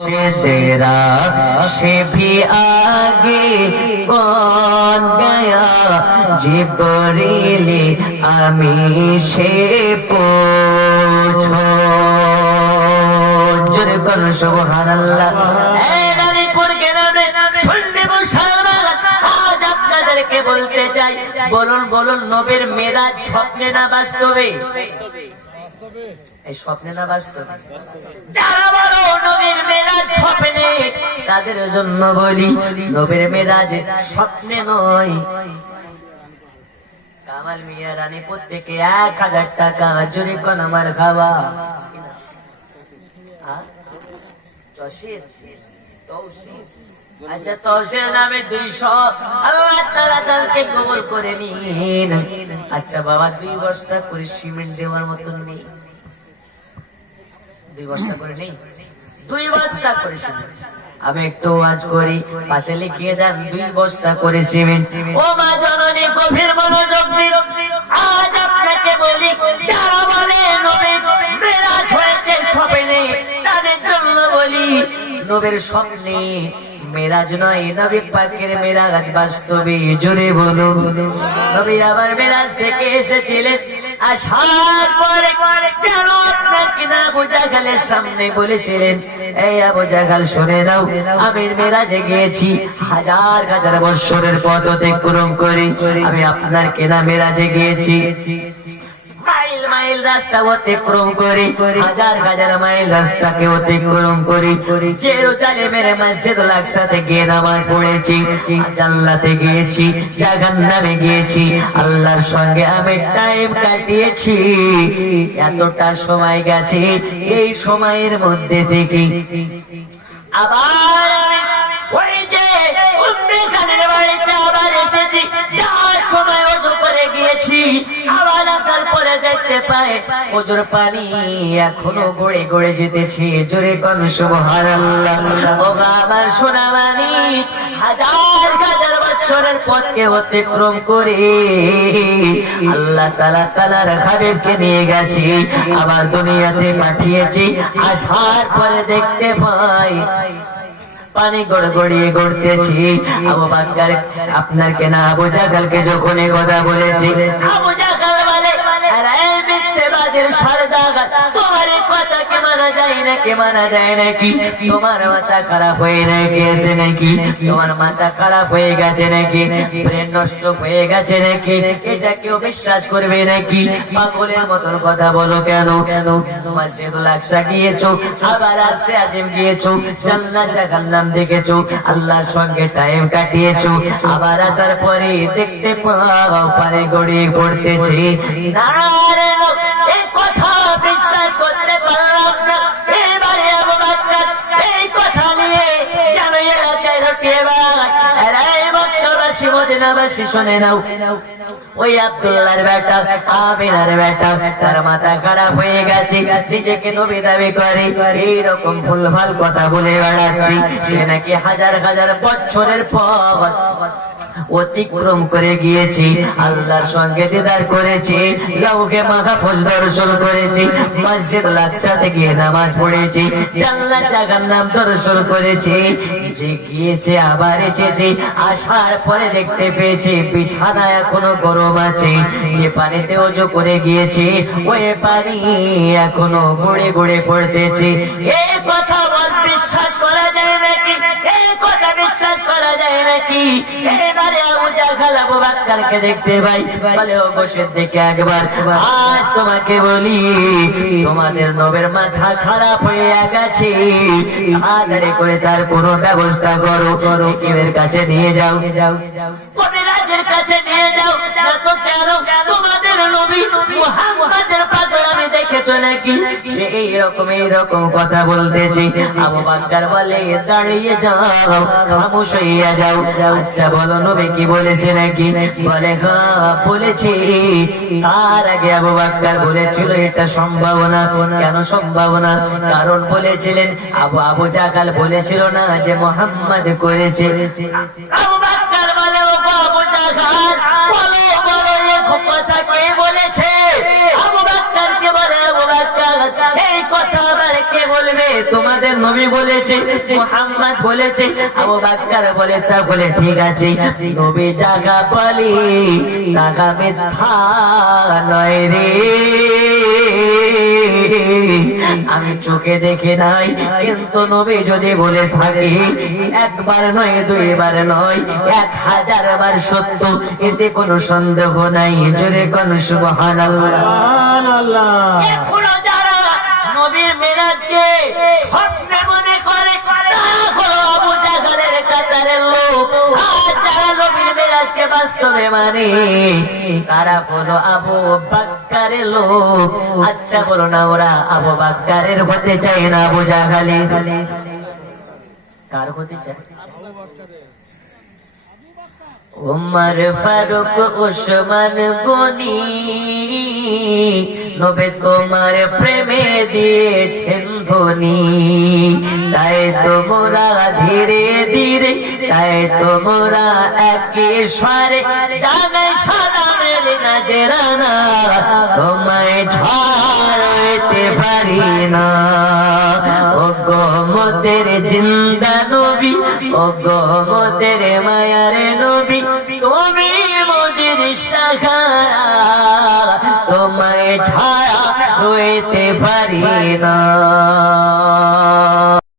तेरा से भी आगे कौन गया जिब्रील আমি সে পৌঁছো জোরে করো সুবহানাল্লাহ। এই নারীপুর গ্রামে শুনবে মুসলমান, আজ আপনাদেরকে বলতে চাই, বলুন বলুন নবীর মেরাজ স্বপ্নে না বাস্তবে? এই স্বপ্নে না বাস্তবে? যারা বলো নবীর মেরাজ স্বপ্নে, তাদের জন্য বলি নবীর মেরাজ স্বপ্নে নয়। কামাল মিয়া রানী প্রত্যেকে 1000 টাকা জোরে কোন আমার খাওয়া আচ্ছা তৌসির নামে 200 আল্লাহ তাআলা তাকে কবুল করে নিন। আচ্ছা বাবা 2 বস্তা করে সিমেন্ট দেওয়ার মতন নেই? 2 বস্তা করে নেই? 2 বস্তা করে সিমেন্ট আমি একটু ওয়াজ করি, পাশে লিখিয়ে দেন 2 বস্তা করে সিমেন্ট। ও মা জননী গভীর মনোযোগ দিন। আজ আপনাকে বলি, যারা বলে নবীর মেরাজ হয়েছে স্বপ্নে, তাদের জন্য বলি নবীর স্বপ্নে মেরাজ নয়, নবী পাকের মেরাজ বাস্তবে। জোরে বলুন নবী আবার মেরাজ থেকে এসেছিলেন, আসার পরে যেন আপনাকে না আবু জাহলের সামনে বলেছিলেন, এই আবু জাহল শুনে নাও, আমি মেরাজে গিয়েছি, 1000 বছরের পথ অতিক্রম করে আমি আপনার কেনা মেরাজে গিয়েছি। মাইল মাইল রাস্তা অতিক্রম করে, 1000 মাইল রাস্তাকে অতিক্রম করে জেরুজালেমের মসজিদুল আকসাতে গিয়ে নামাজ পড়েছি, জান্নাতে গিয়েছি, জাহান্নামে গিয়েছি, আল্লাহর সঙ্গে আমি টাইম কাটিয়েছি। এতটা সময় গেছে, এই সময়ের মধ্যে থেকে আবার আমি ওই যে উম্মে খানের বাড়িতে আবার এসেছি, যাওয়ার সময় ওযু করে গিয়েছি, আবার আসার পরে দেখতে পাই ওযুর পানি এখনো গড়ে গড়ে যেতেছে। জোরে কোন সুবহানাল্লাহ। ও আমার সোনা মানি, 1000 বছরের পথকে অতিক্রম করে আল্লাহ তাআলা তাআলার হাবিবকে নিয়ে গেছে, আবার দুনিয়াতে পাঠিয়েছি। আসার পরে দেখতে পাই পানি গড়গড়িয়ে গড়তেছি। আবু বকর আপনার কেনা আবু জাহলকে যখন এই কথা বলেছি, আবু জাহল বলে, আরে মিথ্যাবাদীর সর্দার, তোমার কথা কি মানা যায় নাকি? মানা যায় নাকি? তোমার মাথা খারাপ হয়ে গেছে নাকি? তোমার মাথা খারাপ হয়ে গেছে নাকি? ব্রেন নষ্ট হয়ে গেছে নাকি? এটা কেউ বিশ্বাস করবে নাকি? পাগলের মতন কথা বলো কেন? মসজিদুল আকসা গিয়েছো, আবার আরশে আজিম গিয়েছো, জান্নাত জাহান্নাম দেখেছো, আল্লাহর সঙ্গে টাইম কাটিয়েছো, আবার আসার পরে দেখতে পাও পানি গড়িয়ে পড়তেছে। এই কথা বিশ্বাস করতে পারলাম না। এবারে আবু বকর এই কথা নিয়ে যেন এলাকায় রটিয়ে বেড়ায়। মক্কাবাসী মদিনাবাসী শুনে নাও, ওই আব্দুল্লাহর বেটা, আমিনার বেটা, তার মাথা খারাপ হয়ে গেছে, নিজেকে নবী দাবি করে, এইরকম ভুলভাল কথা বলে বেড়াচ্ছি। সে নাকি 1000 বছরের পর অতিক্রম করে গিয়েছি, আল্লাহর সঙ্গে দিদার করেছি, লাউহে মাহফুজ দর্শন করেছি, মসজিদুল আকসাতে গিয়ে নামাজ পড়েছি, জান্নাত জাহান্নাম দর্শন করেছি। যে গিয়েছে আবার এসেছি, আসার পরে দেখতে পেয়েছি বিছানা এখনো গরম আছে, যে পানিতে ওযু করে গিয়েছি ওই পানি এখনো গড়ে গড়ে পড়তেছে। এই কথা বল বিশ্বাস করা যায় নাকি? এই কথা বিশ্বাস করা যায় নাকি? এবারে আবু জাহল আবু বকরকে দেখতে পাই, বলে ও গোশের দেখে একবার, আজ তোমাকে বলি তোমাদের নবীর মাথা খারাপ হয়ে গেছে, তাড়াতাড়ি করে তার কোনো ব্যবস্থা করো, হাকিমের কাছে নিয়ে যাও, কবিরাজের কাছে নিয়ে যাও, না তো কেন তোমাদের নবী মুহাম্মদের পাগল আমি দেখেছো নাকি? সে এইরকম কথা বলতেছি। আবু বকর বলে দাঁড়িয়ে যাও, খামোশ হইয়া যাও। আচ্ছা বলো নবী কি বলেছে নাকি? বলে হ্যাঁ বলেছি। তার আগে আবু বকর বলেছিল এটা সম্ভাবনা। কেন সম্ভাবনা? কারণ বলেছিলেন আবু জাহল বলেছিল না যে মুহাম্মদ করেছে। আবু বকর বলে ও আবু জাহল বলো বলো এই কথা কে বলেছে? আবু বকর কে বলে, আবু বকর এই কথা আবার কে বলবে তোমাদের নবী বলেছে, মুহাম্মদ বলেছে, আবু বকর বলে, তা বলে ঠিক আছে, নবী জাগা বলি টাকা মিথ্যা নয় রে, আমি চোখে দেখে নাই, কিন্তু নবী যদি বলে থাকে একবার নয় দুইবার নয় 1000 বার সত্য, এতে কোনো সন্দেহ নাই। জোরে কোন সুবহানাল্লাহ। এখনো যারা নবীর মিরাজকে স্বপ্নে মনে করে তারা হলো আবু জাহলের কাতারের লোক, আর যারা নবীর মিরাজকে বাস্তবে মানে তারা হলো আবু বকরের লোক। আচ্ছা বলো না, ওরা আবু বকরের হতে চায় না আবু জাহলের? কার হতে চায়? উমর ফারুক উসমান গনি নবী তোমার প্রেমে দিয়েছেন ধ্বনি, তাই তোমরা ধীরে ধীরে, তাই তোমরা একে স্বরে জানাই সালামের নাজরানা, তোমায় ছাড়তে পারি না। ও গো মোদের জিন্দা নবী, ও গো মোদের মায়ার নবী, তুমি মোদের সাহারা, তোমায় ছাড়া রইতে পারি না।